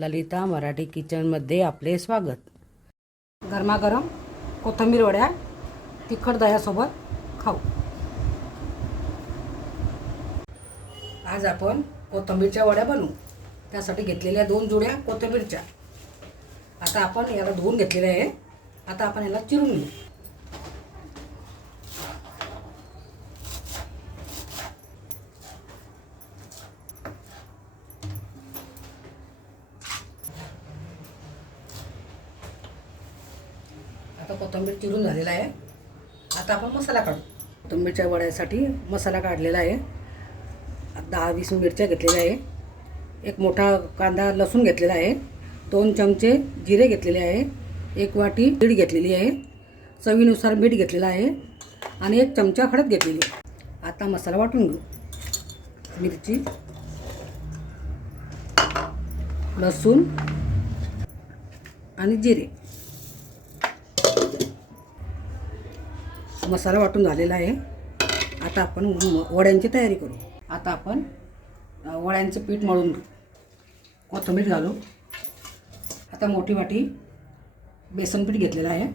ललिता मराठी किचनमध्ये आपले स्वागत. गरमागरम कोथंबीर वड्या तिखट दह्यासोबत खाऊ. आज आपण कोथिंबीरच्या वड्या बनवू. त्यासाठी घेतलेल्या दोन जुड्या कोथिंबीरच्या. आता आपण याला धुवून घेतलेल्या आहे. आता आपण याला चिरून घेऊ. आता कोथिंबीर चिरून झालेला आहे. आता आपण मसाला काढू. कोथिंबीरच्या वड्यासाठी मसाला काढलेला आहे. दहा वीस मिरच्या घेतलेल्या आहे. एक मोठा कांदा लसूण घेतलेला आहे. दोन चमचे जिरे घेतलेले आहे. एक वाटी मीठ घेतलेली आहे. चवीनुसार मीठ घेतलेलं आहे. आणि एक चमचा हळद घेतलेली आहे. आता मसाला वाटून घेऊ. मिरची लसूण आणि जिरे. मसाला वाटून झालेला आहे. आता आपण वड्यांची तयारी करू. आता आपण वड्यांचं पीठ मळून कोथिंबीर घालू. आता मोठी वाटी बेसन पीठ घेतलेलं आहे.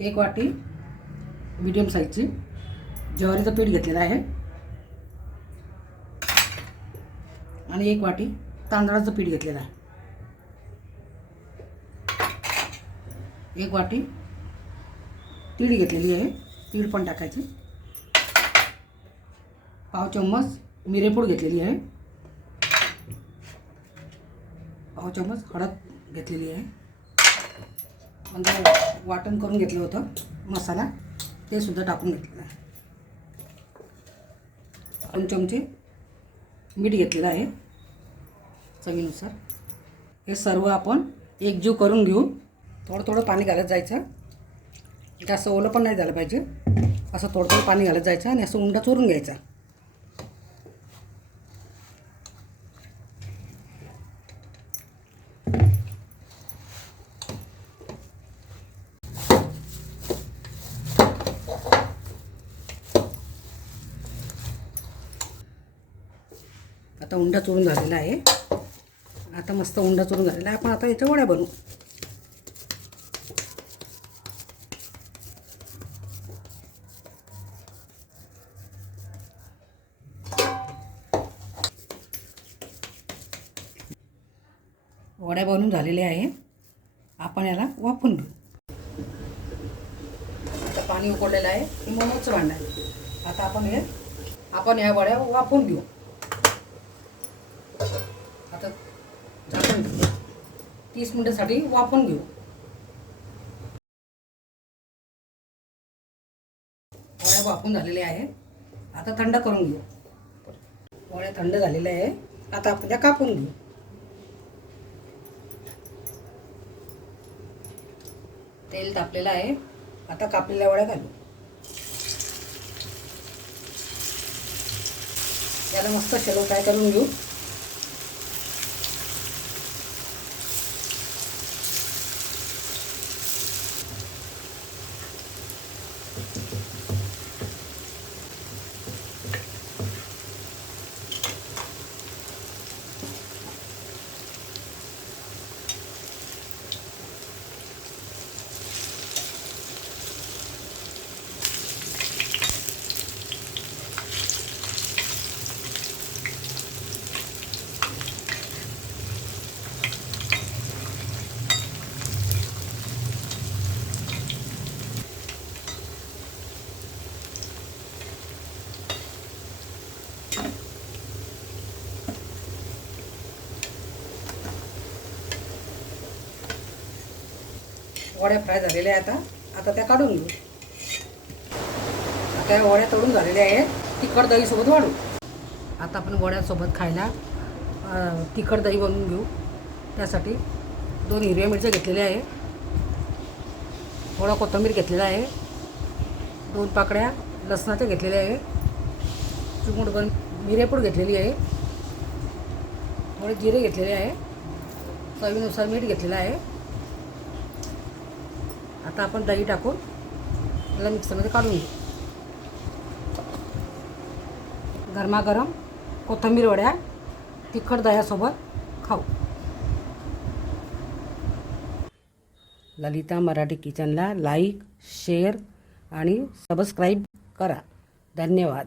एक वाटी मीडियम साईजची ज्वारीचं पीठ घेतलेलं आहे. आणि एक वाटी तांदळाचं पीठ घेतलेलं आहे. एक वाटी तीळ घेतलेली आहे. तीळ पण टाकायची. पाव चम्मच मिरेपूड घेतलेली आहे. पाव चम्मच हळद घेतलेली आहे. म्हणजे वाटण करून घेतलं होतं. मसाला ते सुद्धा टाकून घेतलेलं आहे. दोन चमचे मीठ घेतलेलं आहे. चवीनुसार. हे सर्व आपण एकजीव करून घेऊ. थोडं थोडं पाणी घालत जायचं. जास्त ओलं पण नाही झालं पाहिजे. असं थोडं थोडं पाणी घालत जायचं आणि असं उंडा चोरून घ्यायचा. आता उंडा चोरून झालेला आहे. आता मस्त उंडा चोरून झालेला आहे. आपण आता याच्या वड्या बनवू. वड्या बनून झालेल्या आहे. आपण याला वाफून घेऊ. आता पाणी उकडलेलं आहे. हे मोमोचं भांडं आहे. आता आपण हे आपण ह्या वड्या वाफून घेऊ. आता घेऊ तीस मिनिटासाठी वाफून घेऊ. वड्या वाफून झालेल्या आहे आता थंड करून घेऊ. वड्या थंड झालेल्या आहे आता आपण त्या कापून घेऊ. तेल तापलेलं आहे. आता कापलेल्या वड्या घालू. याला मस्त शेलो फ्राय करून घेऊ. वड्या फ्राय झालेल्या आहेत आता आता त्या काढून घेऊ. आता या वड्या तळून झालेल्या आहेत तिखट दहीसोबत वाढू. आता आपण वड्यासोबत खायला तिखट दही बनवून घेऊ. त्यासाठी दोन हिरव्या मिरच्या घेतलेल्या आहे थोडा कोथिंबीर घेतलेला आहे. दोन पाकड्या लसणाच्या घेतलेल्या आहे चिमूटभर मिरेपूड घेतलेली आहे. थोडे जिरे घेतलेले आहे. चवीनुसार मीठ घेतलेलं आहे. आता आपण दही टाकून त्याला मिक्सरमध्ये काढून घेऊ. गरमागरम कोथंबीर वड्या तिखट दह्यासोबत खाऊ. ललिता मराठी किचनला लाईक शेअर आणि सबस्क्राईब करा. धन्यवाद.